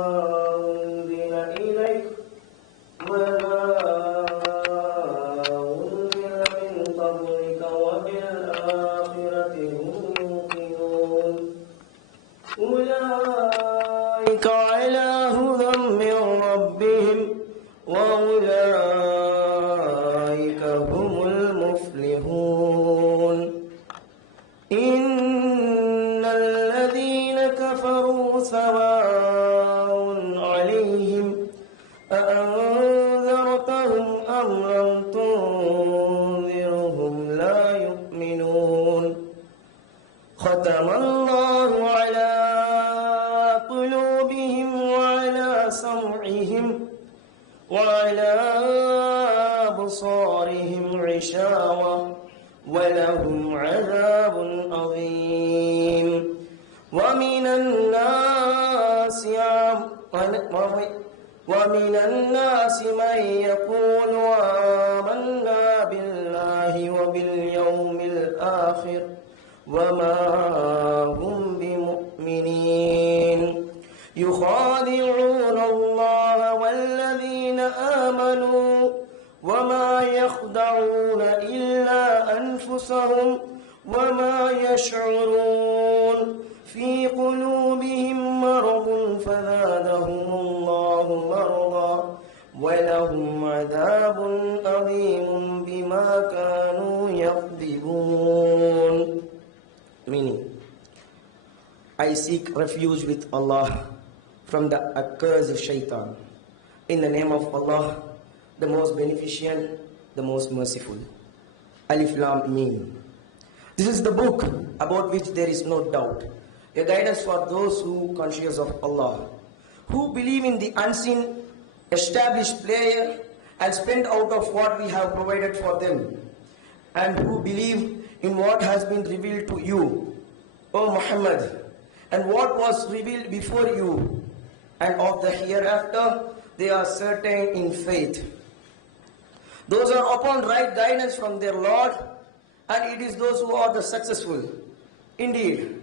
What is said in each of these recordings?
أنزل إليك وما أنزل من قبلك وبالآخرة هم يوقنون أولئك على هدى من ربهم وأولئك هم المفلحون إن الذين كفروا سواء عليهم أأنذرتهم أم لم تنذرهم لا يؤمنون ختم الله على قلوبهم وعلى سمعهم وعلى أبصارهم غشاوة ولهم عذاب عظيم ومن الناس من يقول آمنا بالله وباليوم الآخر وما هم بمؤمنين يخادعون الله والذين آمنوا وما يخدعون إلا أنفسهم وما يشعرون في قلوبهم مرض فزادهم الله مرضا ولهم عذاب عظيم بما كانوا يكذبون. Meaning, I seek refuge with Allah from the accursed shaitan. In the name of Allah, the most beneficent, the most merciful. Alif Lam Mim. This is the book about which there is no doubt, a guidance for those who are conscious of Allah, who believe in the unseen, established player and spend out of what we have provided for them, and who believe in what has been revealed to you, O Muhammad, and what was revealed before you, and of the hereafter they are certain in faith. Those are upon right guidance from their Lord, and it is those who are the successful. Indeed,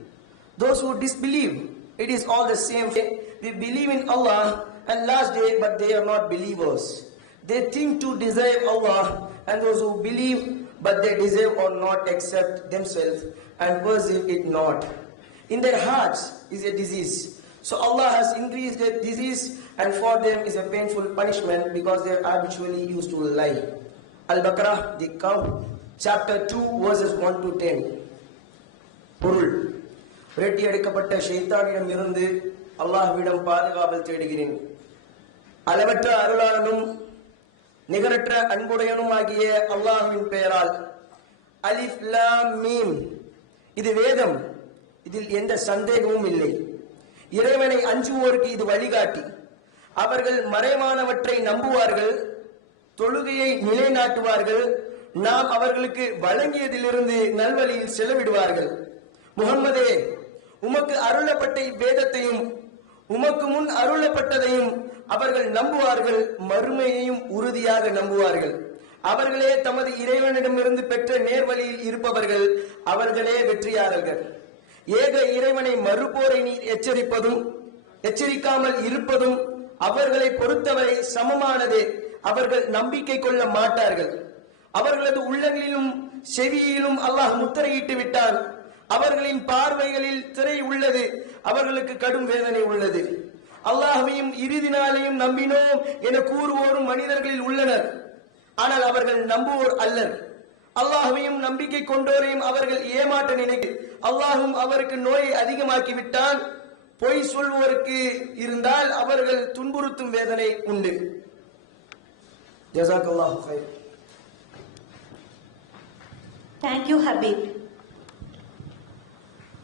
those who disbelieve, it is all the same. They believe in Allah and last day, but they are not believers. They think to deserve Allah, and those who believe, but they deserve or not accept themselves and perceive it not. In their hearts is a disease. So Allah has increased their disease, and for them is a painful punishment because they are habitually used to lie. Al-Baqarah, the count, chapter 2, verses 1 to 10. பொருள், விரட்டி அடிக்கப்பட்ட ஷைத்தானிடம் இருந்து அல்லாஹ்விடம் பாதுகாவல் தேடுகிறேன். அளவற்ற அருளாளனும் நிகரற்ற அன்புடையனும் ஆகிய அல்லாஹ்வின் பெயரால். அலிஃப் லாம் மீம். இது வேதம், இதில் எந்த சந்தேகமும் இல்லை. இறைவனை அஞ்சுவோருக்கு இது வழிகாட்டி. அவர்கள் மறைவானவற்றை நம்புவார்கள், தொழுகையை நிலைநாட்டுவார்கள், நாம் அவர்களுக்கு வழங்கியதிலிருந்து நல்வழியில் செலவிடுவார்கள். முஹம்மதே, உமக்கு அருளப்பட்ட வேதத்தையும் உமக்கு முன் அருளப்பட்டதையும் அவர்கள் நம்புவார்கள், மறுமையையும் உறுதியாக நம்புவார்கள். அவர்களே தமது இறைவனிடமிருந்து பெற்ற நேர்வழியில் இருப்பவர்கள், அவர்களே வெற்றியாளர்கள். ஏக இறைவனை மறுப்போரை நீர் எச்சரிப்பதும் எச்சரிக்காமல் இருப்பதும் அவர்களை பொறுத்தவரை சமமானதே. அவர்கள் நம்பிக்கை கொள்ள மாட்டார்கள். அவர்களது உள்ளங்களிலும் செவியிலும் அல்லாஹ் முத்திரையிட்டு விட்டான். அவர்களின் பார்வைகளில் திரை உள்ளது. அவர்களுக்கு கடும் வேதனை உள்ளது. அல்லாஹ்வையும் இறுதி நாளையும் நம்பினோம் என கூறுவோரும் மனிதர்களில் உள்ளனர். ஆனால் அவர்கள் நம்புவோர் அல்லர். அல்லாஹ்வையும் நம்பிக்கை கொண்டோரையும் அவர்கள் ஏமாற்ற நினைக்க அல்லாஹும் அவருக்கு நோயை அதிகமாக்கி விட்டான். பொய் சொல்வோருக்கு இருந்தால் அவர்கள் துன்புறுத்தும் வேதனை உண்டு. ஜஸாக்கல்லாஹு கைர். Thank you, Habib.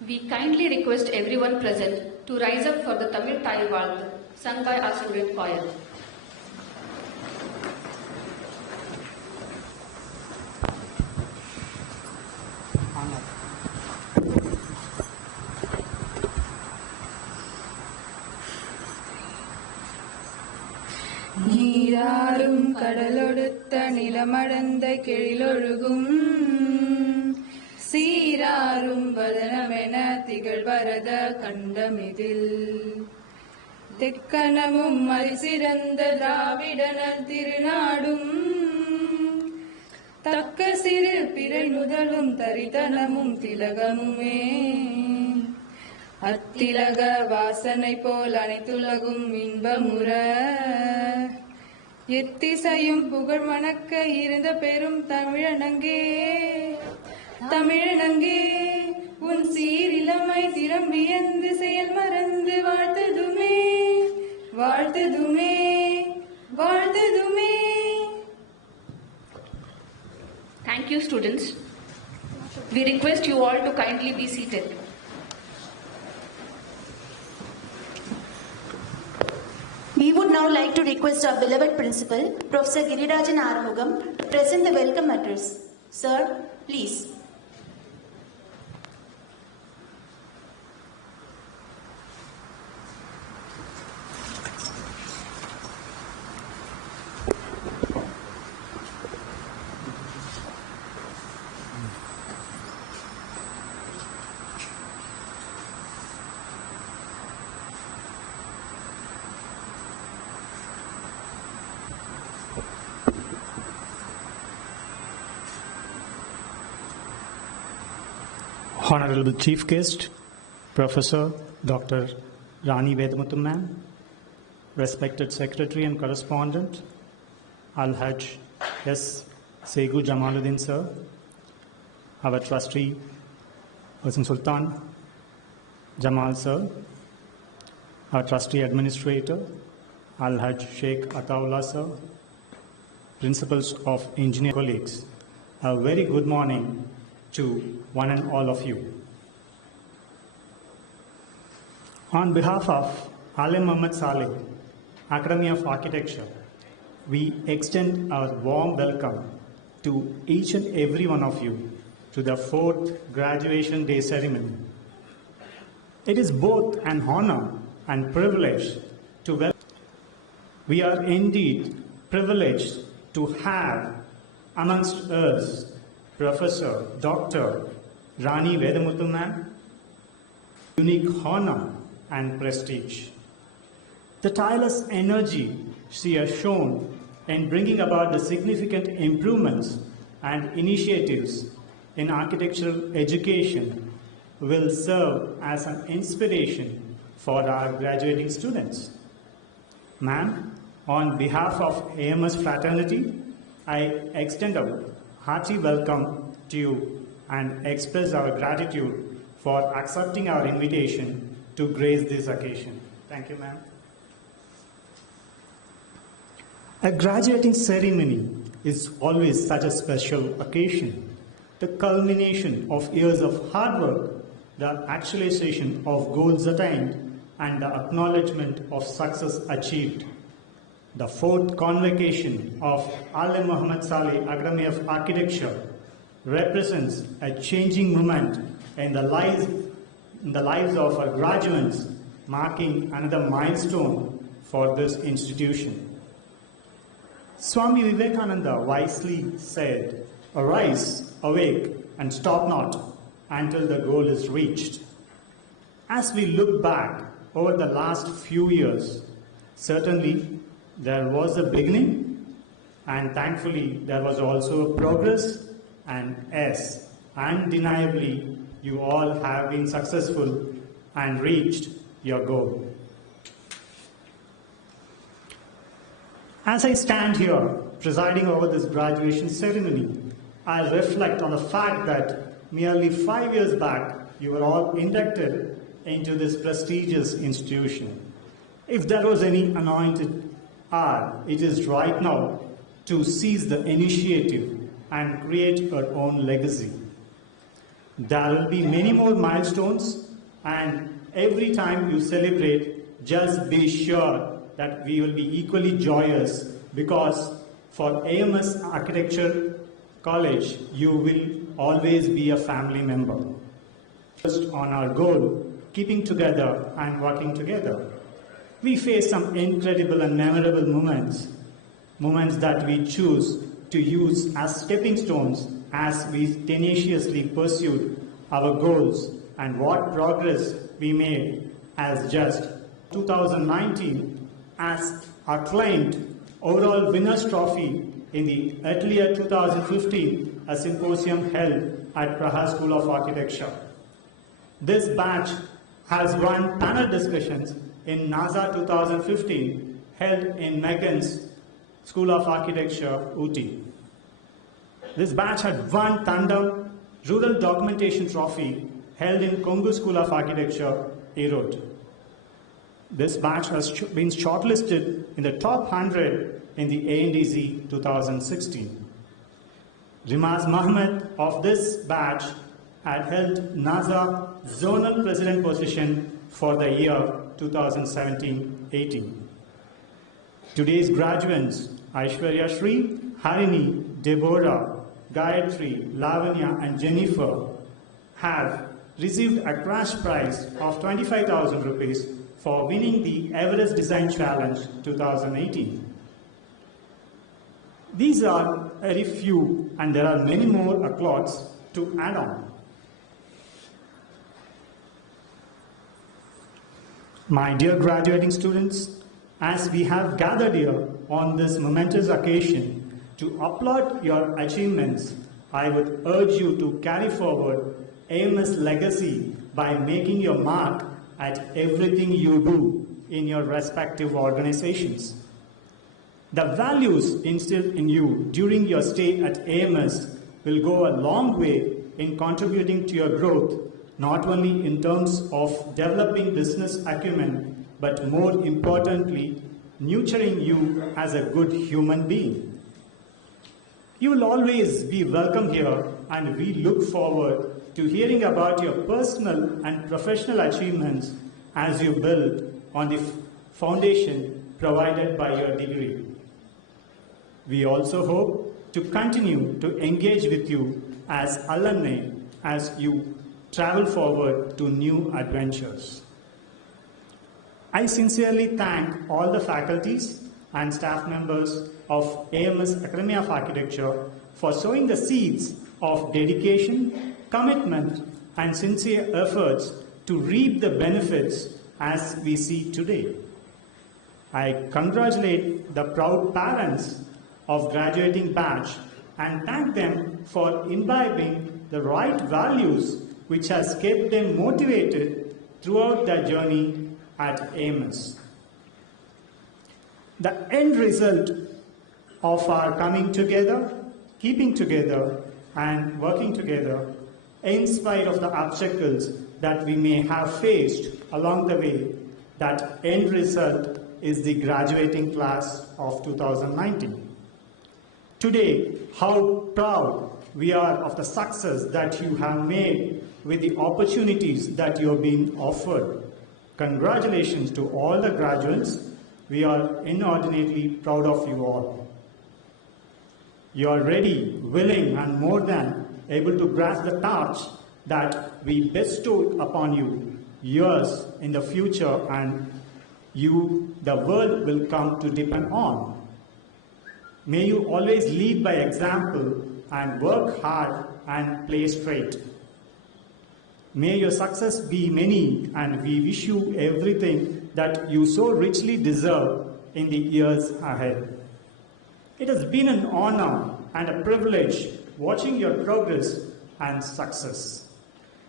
We kindly request everyone present to rise up for the Tamil Thai Walk sung by our student choir. நீராறும் கடலொடுத்த நிலமடந்த கெழிலொழுகும் சீராறும் வதனமென திகழ்வரத கண்டமிதில் தெக்கணமும் மதிசிறந்த திராவிடனர் திருநாடும் தக்க சிறு பிறை முதலும் தரிதனமும் திலகமுமே அத்திலக வாசனை போல் அனைத்துலகும் இன்பமுற எத்திசையும் புகழ் மணக்க இருந்த பெரும் தமிழனங்கே தமிழனங்கே உன் சீரிலமை திறம்பியந்து செயல் மறந்து வாழ்த்ததுமே வாழ்த்ததுமே வாழ்த்ததுமே. Thank you, students. We request you all to kindly be seated. We would now like to request our beloved principal, Professor Girirajan Arumugam, to present the welcome address. Sir, please. Honorable Chief Guest, Professor Dr. Rani Vedamuthu Ma'am, respected Secretary and Correspondent, Al-Hajj S. Segu Jamaluddin Sir, our Trustee, Person Sultan Jamal Sir, our Trustee Administrator, Al-Hajj Sheikh Ataullah Sir, Principals of Engineering colleagues, a very good morning to one and all of you. On behalf of Aalim Muhammed Salegh, Academy of Architecture, we extend our warm welcome to each and every one of you to the 4th Graduation Day ceremony. It is both an honor and privilege to welcome. We are indeed privileged to have amongst us Professor Dr. Rani Vedamuthu Ma'am, unique honor and prestige. The tireless energy she has shown in bringing about the significant improvements and initiatives in architectural education will serve as an inspiration for our graduating students. Ma'am, on behalf of AMS fraternity, I extend a hearty welcome to you and express our gratitude for accepting our invitation to grace this occasion. Thank you, ma'am. A graduating ceremony is always such a special occasion, the culmination of years of hard work, the actualization of goals attained, and the acknowledgement of success achieved. The fourth convocation of Aalim Muhammed Salegh Academy of Architecture represents a changing moment in the lives of our graduates, marking another milestone for this institution. Swami Vivekananda wisely said, "Arise, awake, and stop not until the goal is reached." As we look back over the last few years, certainly there was a beginning, and thankfully there was also a progress, and yes, undeniably you all have been successful and reached your goal. As I stand here presiding over this graduation ceremony, I reflect on the fact that merely 5 years back you were all inducted into this prestigious institution. If there was any anointed hour, it is right now to seize the initiative and create our own legacy. There will be many more milestones, and every time you celebrate, just be sure that we will be equally joyous, because for AMS Architecture College, you will always be a family member. Just on our goal, keeping together and working together. We face some incredible and memorable moments that we choose to use as stepping stones as we tenaciously pursued our goals, and what progress we made as just 2019 as acclaimed overall winners trophy in the earlier 2015 a symposium held at Praha School of Architecture. This batch has won panel discussions in NASA 2015 held in Megan's School of Architecture, Ooty. This batch had won Tandem Rural Documentation Trophy held in Kongu School of Architecture, Erode. This batch has been shortlisted in the top 100 in the ANDZ 2016. Rimaz Muhammed of this batch had held NASA Zonal President position for the year 2017-18. Today's graduates, Aishwarya Shri, Harini, Deborah, Gayatri, Lavanya, and Jennifer, have received a crash prize of 25,000 rupees for winning the Everest Design Challenge 2018. These are very few, and there are many more accolades to add on. My dear graduating students, as we have gathered here on this momentous occasion to applaud your achievements, I would urge you to carry forward AMS legacy by making your mark at everything you do in your respective organizations. The values instilled in you during your stay at AMS will go a long way in contributing to your growth, not only in terms of developing business acumen, but more importantly, nurturing you as a good human being. You will always be welcome here, and we look forward to hearing about your personal and professional achievements as you build on the foundation provided by your degree. We also hope to continue to engage with you as alumni as you travel forward to new adventures. I sincerely thank all the faculties and staff members of AMS Academy of Architecture for sowing the seeds of dedication, commitment, and sincere efforts to reap the benefits as we see today. I congratulate the proud parents of graduating batch and thank them for imbibing the right values which has kept them motivated throughout their journey at AMS. The end result of our coming together, keeping together, and working together, in spite of the obstacles that we may have faced along the way, that end result is the graduating class of 2019. Today, how proud we are of the success that you have made with the opportunities that you have been offered. Congratulations to all the graduates. We are inordinately proud of you all. You are ready, willing, and more than able to grasp the torch that we bestowed upon you years in the future, and you, the world will come to depend on. May you always lead by example and work hard and play straight. May your success be many, and we wish you everything that you so richly deserve in the years ahead. It has been an honor and a privilege watching your progress and success.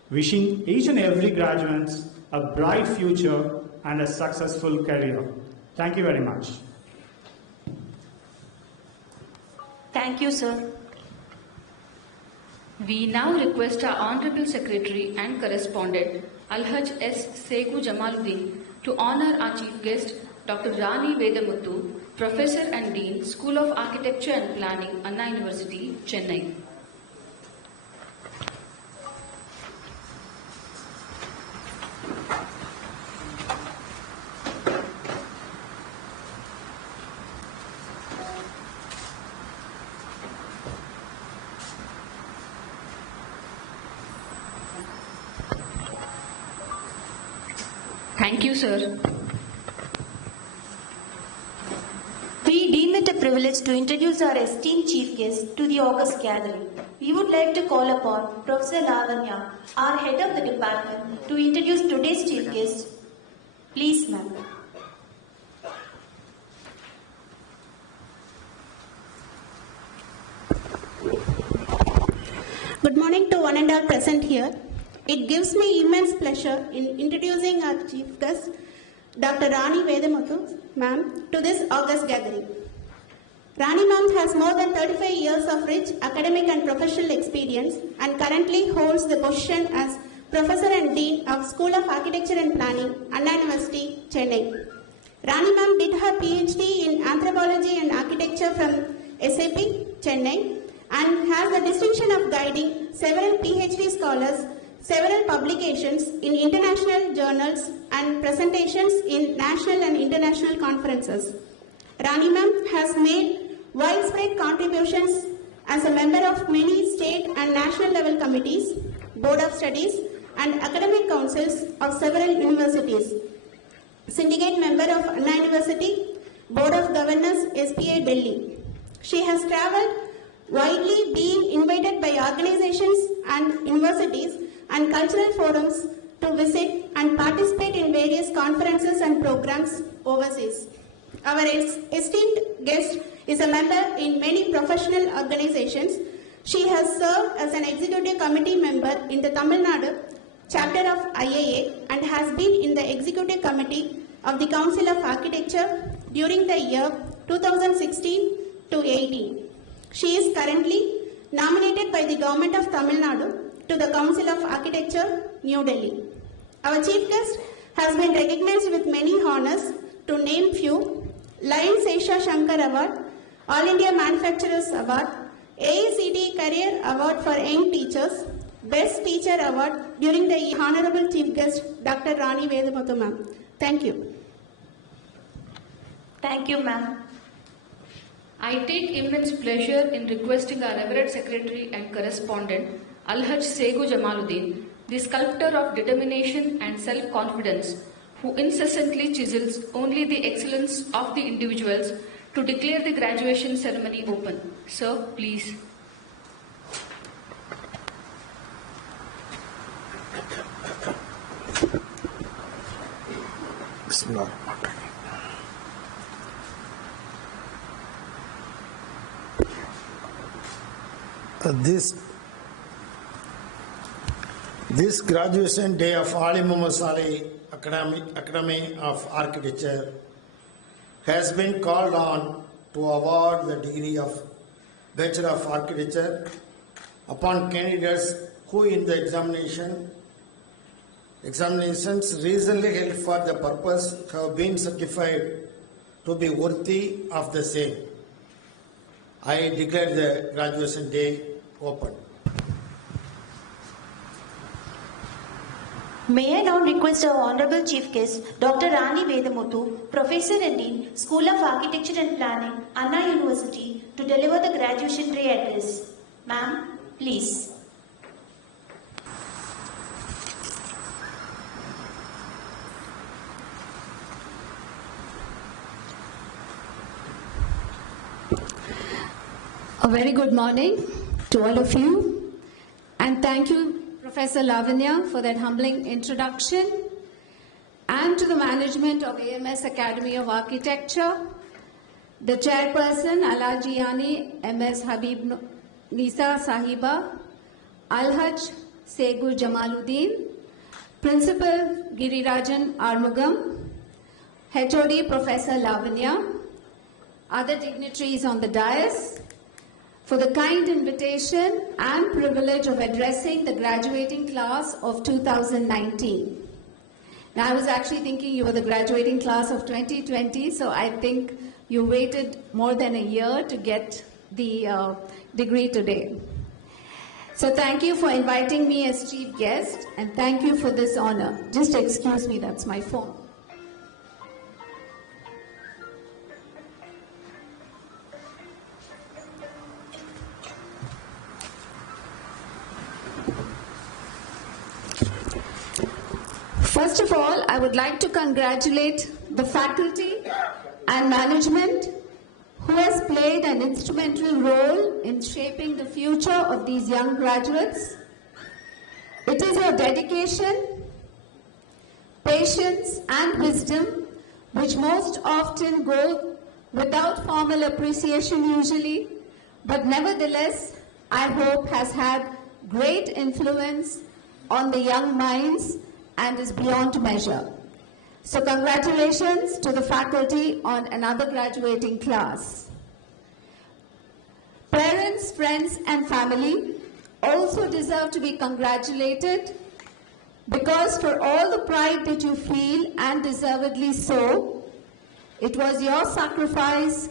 Wishing each and every graduate a bright future and a successful career. Thank you very much. Thank you, sir. We now request our Honorable Secretary and Correspondent, Alhaj S. Salegh Jamaluddin, to honor our Chief Guest, Dr. Rani Vedamuthu, Professor and Dean, School of Architecture and Planning, Anna University, Chennai. Thank you, sir. We deem it a privilege to introduce our esteemed chief guest to the august gathering. We would like to call upon Professor Lavanya, our head of the department, to introduce today's chief guest. Please, ma'am. Good morning to one and all present here. It gives me immense pleasure in introducing our chief guest, Dr. Rani Vedamuthu, ma'am, to this august gathering. Rani ma'am has more than 35 years of rich academic and professional experience and currently holds the position as Professor and Dean of School of Architecture and Planning, Anna University, Chennai. Rani ma'am did her PhD in Anthropology and Architecture from SAP, Chennai, and has the distinction of guiding several PhD scholars, several publications in international journals, and presentations in national and international conferences. Rani ma'am has made widespread contributions as a member of many state and national level committees, board of studies, and academic councils of several universities. Syndicate member of Anna University, Board of Governors, SPA, Delhi. She has travelled widely, being invited by organizations and universities and cultural forums to visit and participate in various conferences and programs overseas. Our esteemed guest is a member in many professional organizations. She has served as an executive committee member in the Tamil Nadu chapter of IAA and has been in the executive committee of the Council of Architecture during the year 2016 to 18. She is currently nominated by the Government of Tamil Nadu to the Council of Architecture, New Delhi. Our chief guest has been recognized with many honors, to name few: Lions Asia Shankar Award, All India Manufacturers Award, AICTE Career Award for Young Teachers, Best Teacher Award during the Honorable Chief Guest, Dr. Rani Vedamuthu ma'am. Thank you. Thank you, ma'am. I take immense pleasure in requesting our Reverend Secretary and Correspondent, Alhaj Salegh Jamaluddin, the sculptor of determination and self-confidence, who incessantly chisels only the excellence of the individuals, to declare the graduation ceremony open. Sir, please. Bismillah. This graduation day of Aalim Muhammed Salegh Academy of Architecture has been called on to award the degree of Bachelor of Architecture upon candidates who in the examinations recently held for the purpose have been certified to be worthy of the same. I declare the graduation day open. May I now request our Honorable Chief Guest, Dr. Rani Vedamuthu, Professor and Dean, School of Architecture and Planning, Anna University, to deliver the graduation day address. Ma'am, please. A very good morning to all of you, and thank you, Professor Lavanya, for that humbling introduction, and to the management of AMS Academy of Architecture, the chairperson Alhaji Yani MS Habib Nisa Sahiba, Alhaj Salegh Jamaluddin, Principal Girirajan Armugam, HOD Professor Lavanya, other dignitaries on the dais, for the kind invitation and privilege of addressing the graduating class of 2019. Now, I was actually thinking you were the graduating class of 2020, so I think you waited more than a year to get the degree today. So thank you for inviting me as chief guest, and thank you for this honor. Just excuse me, that's my phone. First of all, I would like to congratulate the faculty and management who has played an instrumental role in shaping the future of these young graduates. It is your dedication, patience, and wisdom which most often go without formal appreciation usually, but nevertheless, I hope has had great influence on the young minds and is beyond measure. So congratulations to the faculty on another graduating class. Parents, friends, and family also deserve to be congratulated, because for all the pride that you feel, and deservedly so, it was your sacrifice,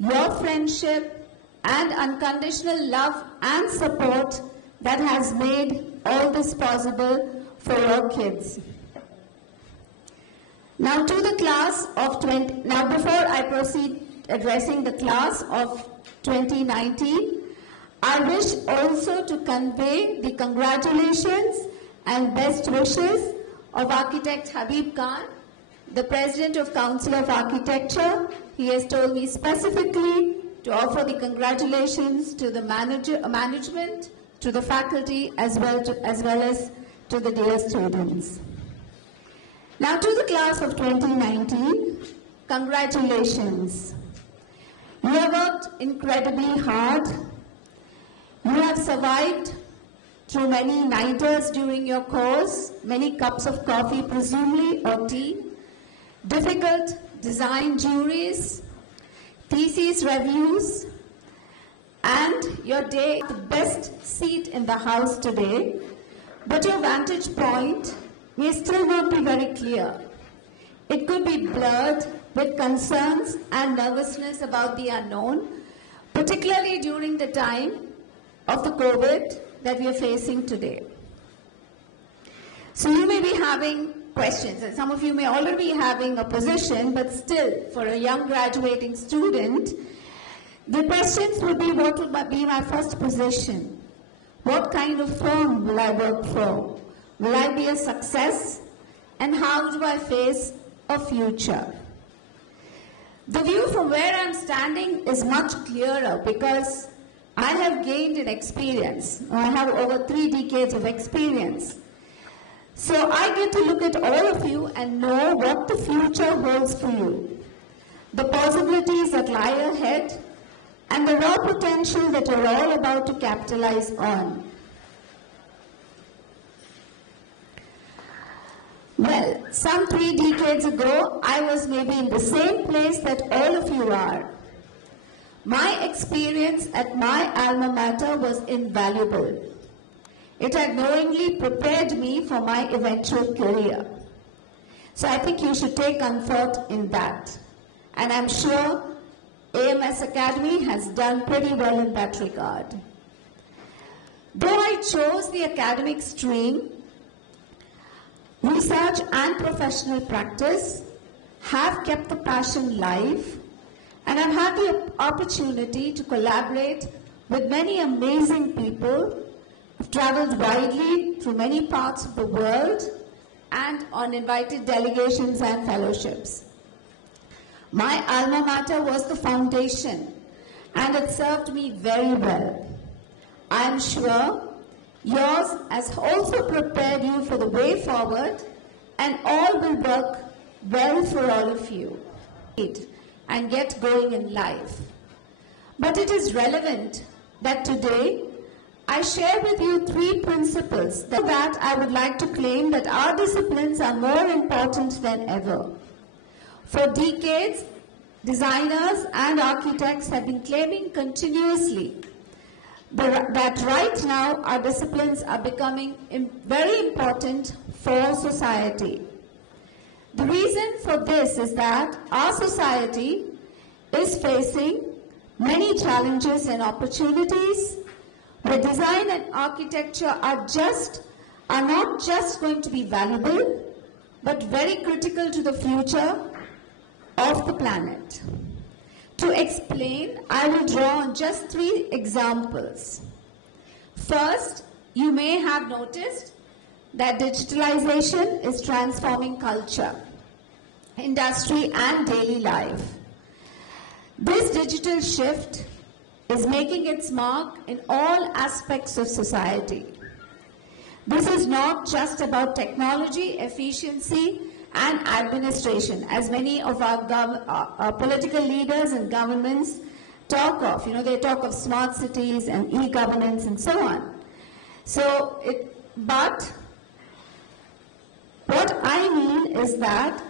your friendship, and unconditional love and support that has made all this possible for your kids. Now to the class of before I proceed addressing the class of 2019, I wish also to convey the congratulations and best wishes of Architect Habib Khan, the President of Council of Architecture. He has told me specifically to offer the congratulations to the management, to the faculty, as well as to the dear students. Now to the class of 2019, congratulations. You have worked incredibly hard. You have survived through many nighters during your course, many cups of coffee presumably, or tea, difficult design juries, thesis reviews, and your day the best seat in the house today. But your vantage point may still not be very clear. It could be blurred with concerns and nervousness about the unknown, particularly during the time of the COVID that we are facing today. So you may be having questions, and some of you may already be having a position, but still, for a young graduating student, the questions would be, what would be my first position? What kind of firm will I work for? Will I be a success? And how do I face a future? The view from where I'm standing is much clearer, because I have gained an experience. I have over 3 decades of experience. So I get to look at all of you and know what the future holds for you, the possibilities that lie ahead, and the raw potential that you're all about to capitalize on. Well, some 3 decades ago, I was maybe in the same place that all of you are. My experience at my alma mater was invaluable. It had knowingly prepared me for my eventual career. So I think you should take comfort in that. And I'm sure AMS Academy has done pretty well in that regard. Though I chose the academic stream, research and professional practice have kept the passion live, and I've had the opportunity to collaborate with many amazing people. I've traveled widely through many parts of the world and on invited delegations and fellowships. My alma mater was the foundation, and it served me very well. I am sure yours has also prepared you for the way forward, and all will work well for all of you and get going in life. But it is relevant that today I share with you 3 principles that I would like to claim that our disciplines are more important than ever. For decades, designers and architects have been claiming continuously that right now our disciplines are becoming very important for society. The reason for this is that our society is facing many challenges and opportunities where design and architecture are not just going to be valuable, but very critical to the future of the planet. To explain, I will draw on just 3 examples. First, you may have noticed that digitalization is transforming culture, industry, and daily life. This digital shift is making its mark in all aspects of society. This is not just about technology, efficiency, and administration, as many of our political leaders and governments talk of. They talk of smart cities and e-governance and so on. But what I mean is that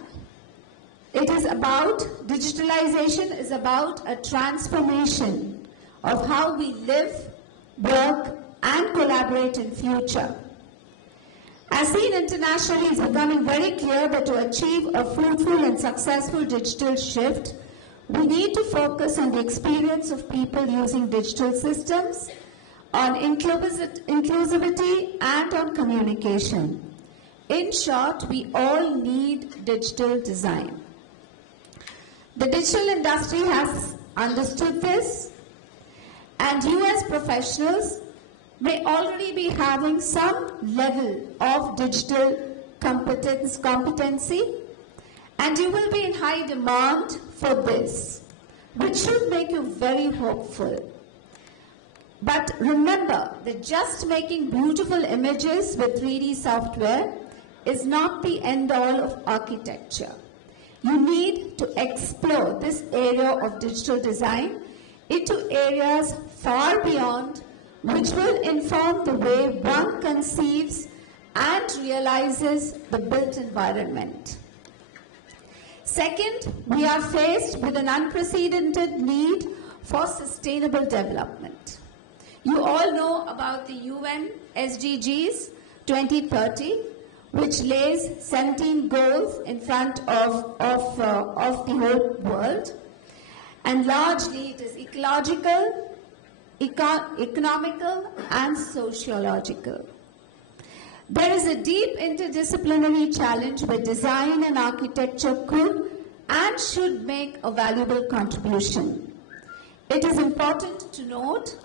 digitalization is about a transformation of how we live, work, and collaborate in future. As seen internationally, it's becoming very clear that to achieve a fruitful and successful digital shift, we need to focus on the experience of people using digital systems, on inclusivity, and on communication. In short, we all need digital design. The digital industry has understood this, and you as professionals may already be having some level of digital competency, and you will be in high demand for this, which should make you very hopeful. But remember that just making beautiful images with 3D software is not the end all of architecture. You need to explore this area of digital design into areas far beyond, which will inform the way one conceives and realizes the built environment. Second, we are faced with an unprecedented need for sustainable development. You all know about the UN SDGs 2030, which lays 17 goals in front of the whole world. And largely it is ecological, economical, and sociological. There is a deep interdisciplinary challenge where design and architecture could and should make a valuable contribution. It is important to note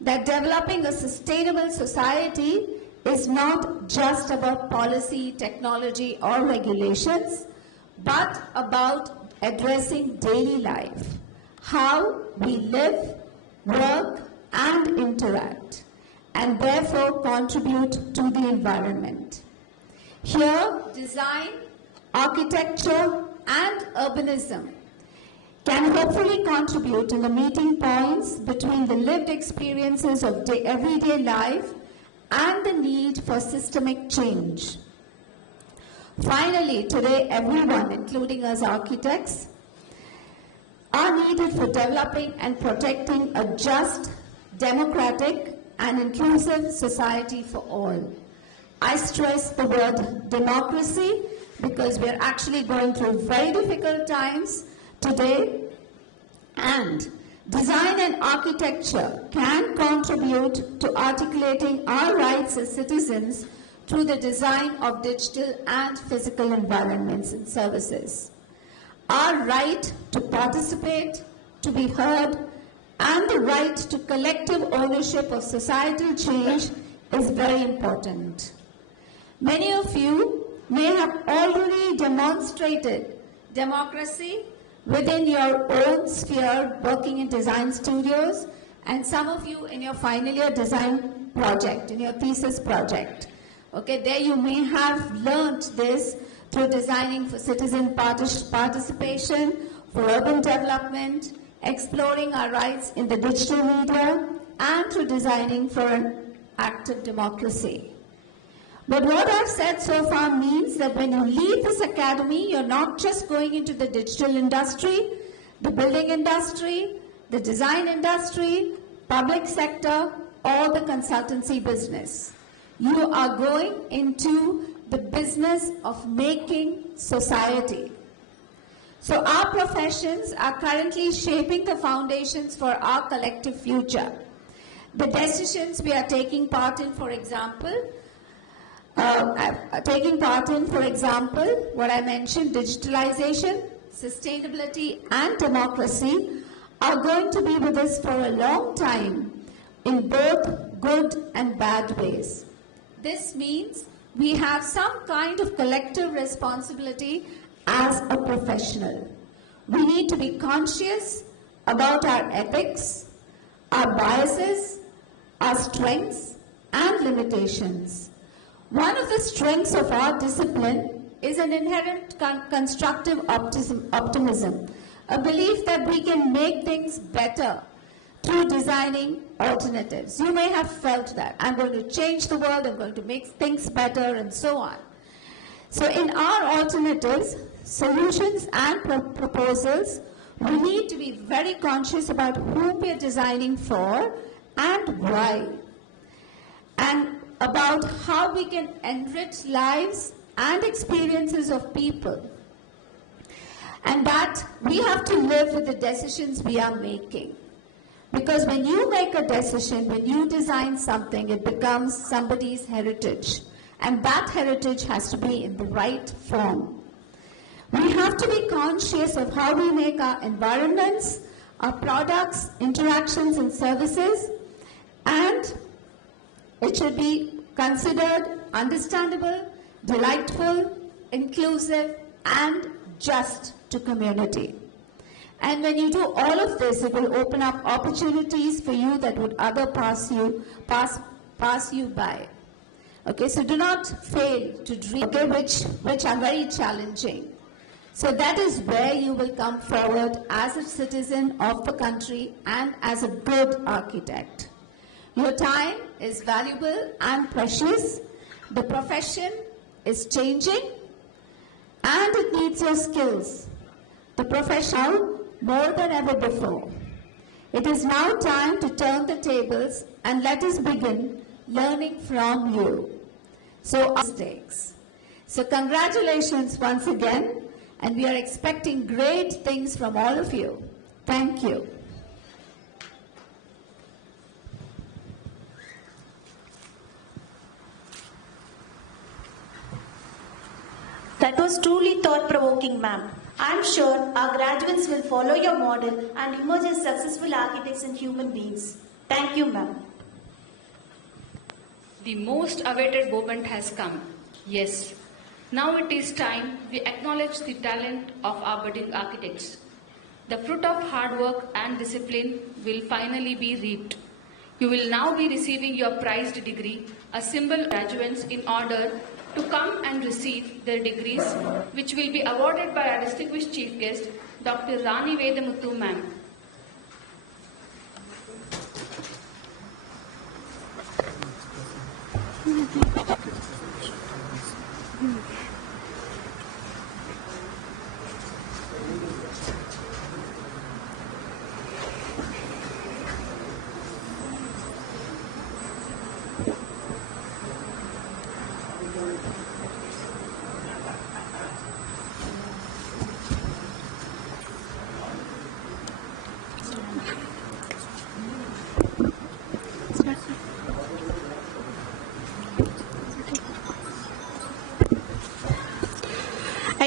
that developing a sustainable society is not just about policy, technology, or regulations, but about addressing daily life, how we live, work, and interact, and therefore contribute to the environment. Here, design, architecture, and urbanism can hopefully contribute in the meeting points between the lived experiences of everyday life and the need for systemic change. Finally, today everyone, including us architects, are needed for developing and protecting a just, democratic and inclusive society for all. I stress the word democracy because we are actually going through very difficult times today, and design and architecture can contribute to articulating our rights as citizens through the design of digital and physical environments and services. Our right to participate, to be heard, and the right to collective ownership of societal change is very important. Many of you may have already demonstrated democracy within your own sphere working in design studios, and some of you in your final year design project, in your thesis project. Okay, there you may have learnt this through designing for citizen participation, for urban development, exploring our rights in the digital media, and through designing for an active democracy. But what I've said so far means that when you leave this academy, you're not just going into the digital industry, the building industry, the design industry, public sector, or the consultancy business. You are going into the business of making society. So our professions are currently shaping the foundations for our collective future. The decisions we are taking part in, for example, what I mentioned, digitalization, sustainability, and democracy, are going to be with us for a long time in both good and bad ways. This means we have some kind of collective responsibility as a professional. We need to be conscious about our ethics, our biases, our strengths, and limitations. One of the strengths of our discipline is an inherent constructive optimism, a belief that we can make things better through designing alternatives. You may have felt that. I'm going to change the world, I'm going to make things better, and so on. So in our alternatives, solutions and proposals, we need to be very conscious about whom we are designing for and why, and about how we can enrich lives and experiences of people. And that we have to live with the decisions we are making. Because when you make a decision, when you design something, it becomes somebody's heritage. And that heritage has to be in the right form. We have to be conscious of how we make our environments, our products, interactions, and services, and it should be considered understandable, delightful, inclusive, and just to community. And when you do all of this, it will open up opportunities for you that would pass you by. Okay, so do not fail to dream, okay, which are very challenging. So that is where you will come forward as a citizen of the country and as a good architect. Your time is valuable and precious. The profession is changing and it needs your skills. The profession now more than ever before. It is now time to turn the tables and let us begin learning from you. So mistakes. So congratulations once again, and we are expecting great things from all of you. Thank you. That was truly thought-provoking, ma'am. I'm sure our graduates will follow your model and emerge as successful architects and human beings. Thank you, ma'am. The most awaited moment has come. Yes. Now it is time we acknowledge the talent of our budding architects. The fruit of hard work and discipline will finally be reaped. You will now be receiving your prized degree, a symbol of graduates in order to come and receive their degrees, which will be awarded by our distinguished chief guest, Dr. Rani Vedamuthu ma'am.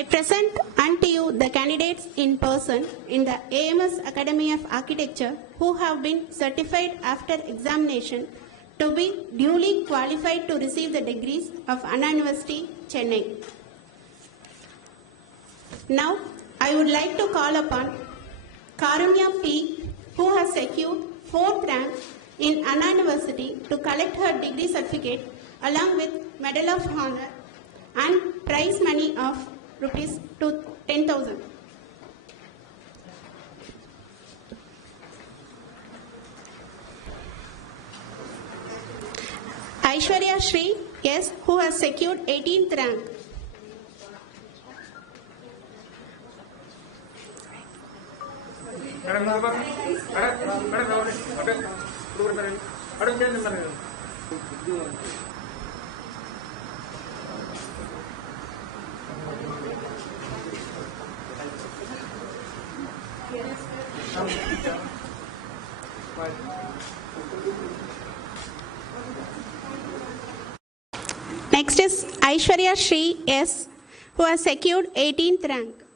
present unto you the candidates in person in the AMS Academy of Architecture who have been certified after examination to be duly qualified to receive the degrees of Anna University, Chennai. Now, I would like to call upon Karunya P, who has secured 4th rank in Anna University, to collect her degree certificate along with Medal of Honor and prize money of rupees 10,000. Aishwarya Shri S, who has secured 18th rank. Next is Aishwarya Shri S, who has secured 18th rank.